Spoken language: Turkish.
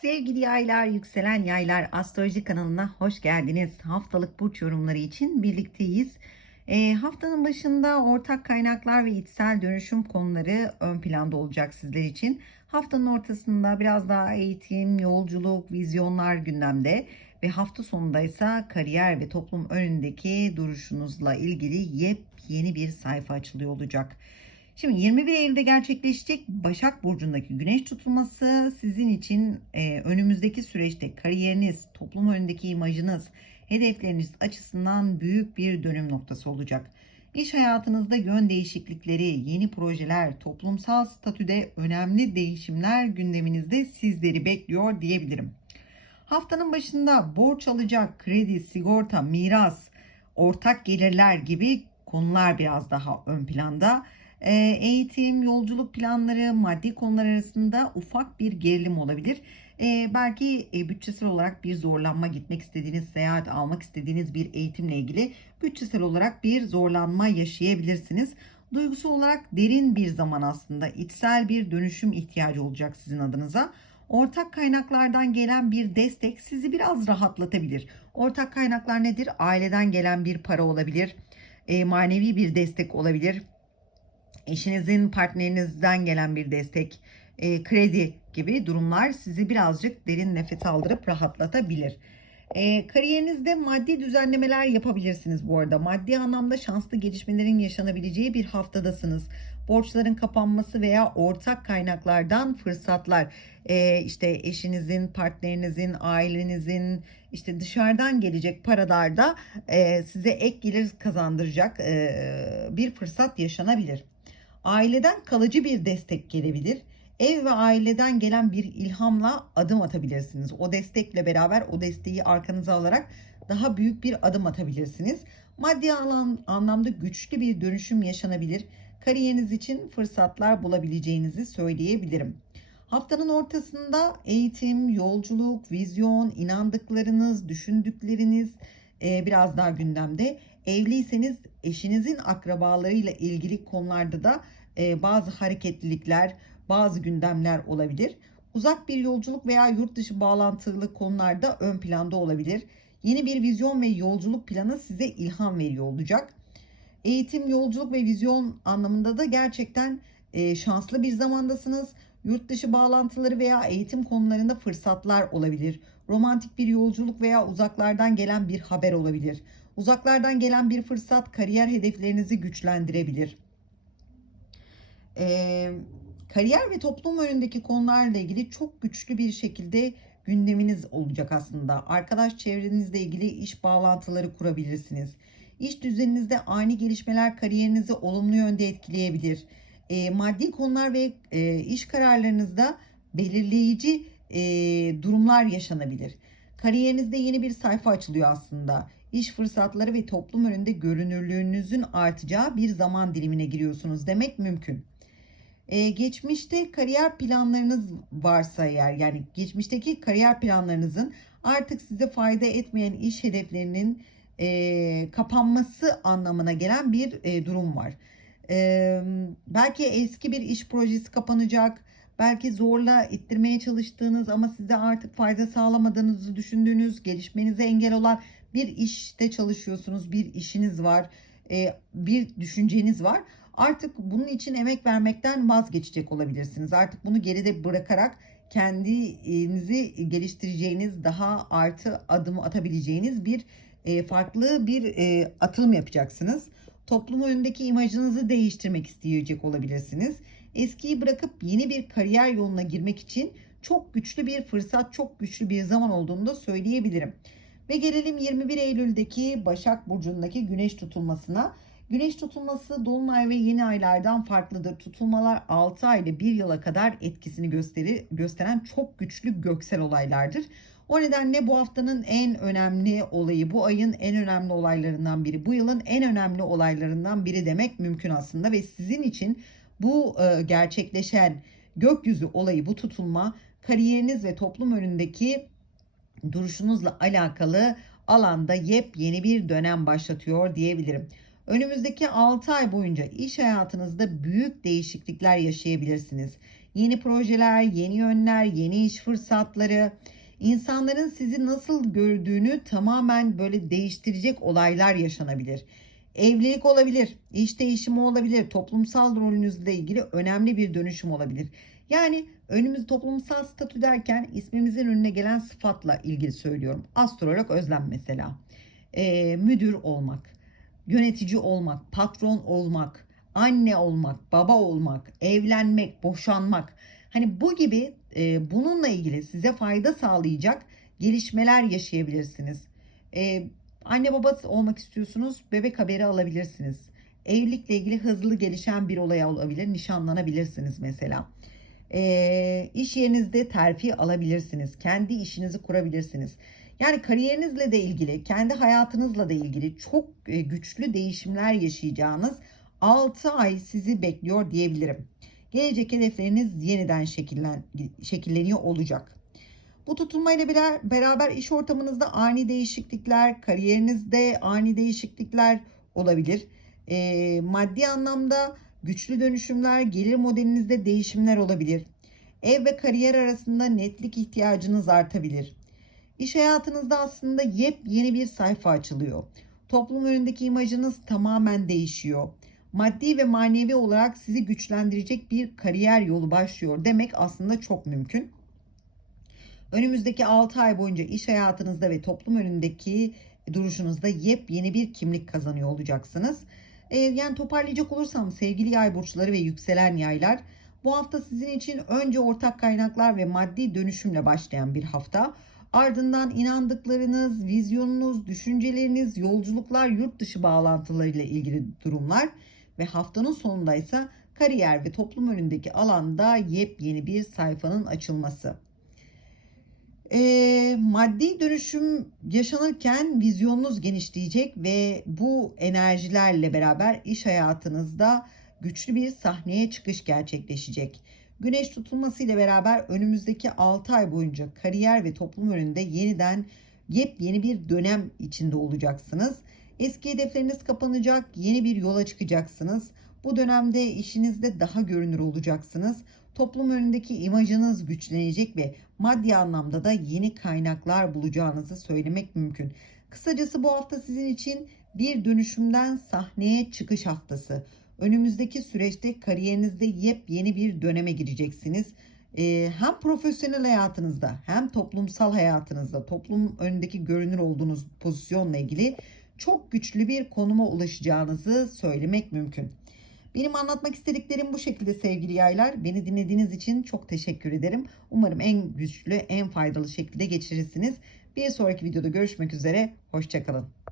Sevgili yaylar, yükselen yaylar astroloji kanalına hoş geldiniz. Haftalık burç yorumları için birlikteyiz. E, haftanın başında ortak kaynaklar ve içsel dönüşüm konuları ön planda olacak sizler için. Haftanın ortasında biraz daha eğitim, yolculuk, vizyonlar gündemde ve hafta sonunda ise kariyer ve toplum önündeki duruşunuzla ilgili yepyeni bir sayfa açılıyor olacak. Şimdi 21 Eylül'de gerçekleşecek Başak Burcu'ndaki güneş tutulması sizin için e, önümüzdeki süreçte kariyeriniz, toplum önündeki imajınız, hedefleriniz açısından büyük bir dönüm noktası olacak. İş hayatınızda yön değişiklikleri, yeni projeler, toplumsal statüde önemli değişimler gündeminizde sizleri bekliyor diyebilirim. Haftanın başında borç alacak, kredi, sigorta, miras, ortak gelirler gibi konular biraz daha ön planda. Ee, eğitim, yolculuk planları, maddi konular arasında ufak bir gerilim olabilir. Ee, belki e, bütçesel olarak bir zorlanma gitmek istediğiniz, seyahat almak istediğiniz bir eğitimle ilgili bütçesel olarak bir zorlanma yaşayabilirsiniz. Duygusal olarak derin bir zaman aslında içsel bir dönüşüm ihtiyacı olacak sizin adınıza. Ortak kaynaklardan gelen bir destek sizi biraz rahatlatabilir. Ortak kaynaklar nedir? Aileden gelen bir para olabilir, e, manevi bir destek olabilir eşinizin partnerinizden gelen bir destek, e, kredi gibi durumlar sizi birazcık derin nefes aldırıp rahatlatabilir. E, kariyerinizde maddi düzenlemeler yapabilirsiniz bu arada. Maddi anlamda şanslı gelişmelerin yaşanabileceği bir haftadasınız. Borçların kapanması veya ortak kaynaklardan fırsatlar. E, işte eşinizin, partnerinizin, ailenizin, işte dışarıdan gelecek paralar da e, size ek gelir kazandıracak e, bir fırsat yaşanabilir. Aileden kalıcı bir destek gelebilir. Ev ve aileden gelen bir ilhamla adım atabilirsiniz. O destekle beraber o desteği arkanıza alarak daha büyük bir adım atabilirsiniz. Maddi alan, anlamda güçlü bir dönüşüm yaşanabilir. Kariyeriniz için fırsatlar bulabileceğinizi söyleyebilirim. Haftanın ortasında eğitim, yolculuk, vizyon, inandıklarınız, düşündükleriniz e, biraz daha gündemde. Evliyseniz eşinizin akrabalarıyla ilgili konularda da e, bazı hareketlilikler, bazı gündemler olabilir. Uzak bir yolculuk veya yurt dışı bağlantılı konularda ön planda olabilir. Yeni bir vizyon ve yolculuk planı size ilham veriyor olacak. Eğitim, yolculuk ve vizyon anlamında da gerçekten e, şanslı bir zamandasınız. Yurt dışı bağlantıları veya eğitim konularında fırsatlar olabilir. Romantik bir yolculuk veya uzaklardan gelen bir haber olabilir. Uzaklardan gelen bir fırsat kariyer hedeflerinizi güçlendirebilir. Ee, kariyer ve toplum önündeki konularla ilgili çok güçlü bir şekilde gündeminiz olacak aslında. Arkadaş çevrenizle ilgili iş bağlantıları kurabilirsiniz. İş düzeninizde ani gelişmeler kariyerinizi olumlu yönde etkileyebilir. E, maddi konular ve e, iş kararlarınızda belirleyici e, durumlar yaşanabilir. Kariyerinizde yeni bir sayfa açılıyor aslında. İş fırsatları ve toplum önünde görünürlüğünüzün artacağı bir zaman dilimine giriyorsunuz demek mümkün. Ee, geçmişte kariyer planlarınız varsa eğer yani geçmişteki kariyer planlarınızın artık size fayda etmeyen iş hedeflerinin e, kapanması anlamına gelen bir e, durum var. E, belki eski bir iş projesi kapanacak. Belki zorla ittirmeye çalıştığınız ama size artık fayda sağlamadığınızı düşündüğünüz, gelişmenize engel olan bir işte çalışıyorsunuz, bir işiniz var, e, bir düşünceniz var. Artık bunun için emek vermekten vazgeçecek olabilirsiniz. Artık bunu geride bırakarak kendinizi geliştireceğiniz, daha artı adım atabileceğiniz bir e, farklı bir e, atılım yapacaksınız. Toplum önündeki imajınızı değiştirmek isteyecek olabilirsiniz. Eskiyi bırakıp yeni bir kariyer yoluna girmek için çok güçlü bir fırsat, çok güçlü bir zaman olduğunu da söyleyebilirim. Ve gelelim 21 Eylül'deki Başak Burcu'ndaki güneş tutulmasına. Güneş tutulması dolunay ve yeni aylardan farklıdır. Tutulmalar 6 ay ile 1 yıla kadar etkisini gösterir, gösteren çok güçlü göksel olaylardır. O nedenle bu haftanın en önemli olayı, bu ayın en önemli olaylarından biri, bu yılın en önemli olaylarından biri demek mümkün aslında ve sizin için bu e, gerçekleşen gökyüzü olayı, bu tutulma kariyeriniz ve toplum önündeki duruşunuzla alakalı alanda yepyeni bir dönem başlatıyor diyebilirim. Önümüzdeki 6 ay boyunca iş hayatınızda büyük değişiklikler yaşayabilirsiniz. Yeni projeler, yeni yönler, yeni iş fırsatları, insanların sizi nasıl gördüğünü tamamen böyle değiştirecek olaylar yaşanabilir. Evlilik olabilir, iş değişimi olabilir, toplumsal rolünüzle ilgili önemli bir dönüşüm olabilir. Yani önümüz toplumsal statü derken ismimizin önüne gelen sıfatla ilgili söylüyorum. Astrolog Özlem mesela. Ee, müdür olmak, yönetici olmak, patron olmak, anne olmak, baba olmak, evlenmek, boşanmak. Hani bu gibi e, bununla ilgili size fayda sağlayacak gelişmeler yaşayabilirsiniz. E, anne babası olmak istiyorsunuz, bebek haberi alabilirsiniz. Evlilikle ilgili hızlı gelişen bir olay olabilir, nişanlanabilirsiniz mesela. E, iş yerinizde terfi alabilirsiniz, kendi işinizi kurabilirsiniz. Yani kariyerinizle de ilgili, kendi hayatınızla da ilgili çok e, güçlü değişimler yaşayacağınız 6 ay sizi bekliyor diyebilirim. Gelecek hedefleriniz yeniden şekillen, şekilleniyor olacak. Bu tutulmayla beraber iş ortamınızda ani değişiklikler, kariyerinizde ani değişiklikler olabilir. E, maddi anlamda güçlü dönüşümler, gelir modelinizde değişimler olabilir. Ev ve kariyer arasında netlik ihtiyacınız artabilir. İş hayatınızda aslında yepyeni bir sayfa açılıyor. Toplum önündeki imajınız tamamen değişiyor. Maddi ve manevi olarak sizi güçlendirecek bir kariyer yolu başlıyor demek aslında çok mümkün. Önümüzdeki 6 ay boyunca iş hayatınızda ve toplum önündeki duruşunuzda yepyeni bir kimlik kazanıyor olacaksınız. E, yani toparlayacak olursam sevgili yay burçları ve yükselen yaylar bu hafta sizin için önce ortak kaynaklar ve maddi dönüşümle başlayan bir hafta. Ardından inandıklarınız, vizyonunuz, düşünceleriniz, yolculuklar, yurt dışı bağlantılarıyla ilgili durumlar ve haftanın sonunda ise kariyer ve toplum önündeki alanda yepyeni bir sayfanın açılması. E, maddi dönüşüm yaşanırken vizyonunuz genişleyecek ve bu enerjilerle beraber iş hayatınızda güçlü bir sahneye çıkış gerçekleşecek. Güneş tutulması ile beraber önümüzdeki 6 ay boyunca kariyer ve toplum önünde yeniden yepyeni bir dönem içinde olacaksınız. Eski hedefleriniz kapanacak, yeni bir yola çıkacaksınız. Bu dönemde işinizde daha görünür olacaksınız. Toplum önündeki imajınız güçlenecek ve maddi anlamda da yeni kaynaklar bulacağınızı söylemek mümkün. Kısacası bu hafta sizin için bir dönüşümden sahneye çıkış haftası. Önümüzdeki süreçte kariyerinizde yepyeni bir döneme gireceksiniz. Ee, hem profesyonel hayatınızda hem toplumsal hayatınızda toplum önündeki görünür olduğunuz pozisyonla ilgili çok güçlü bir konuma ulaşacağınızı söylemek mümkün. Benim anlatmak istediklerim bu şekilde sevgili yaylar. Beni dinlediğiniz için çok teşekkür ederim. Umarım en güçlü, en faydalı şekilde geçirirsiniz. Bir sonraki videoda görüşmek üzere. Hoşçakalın.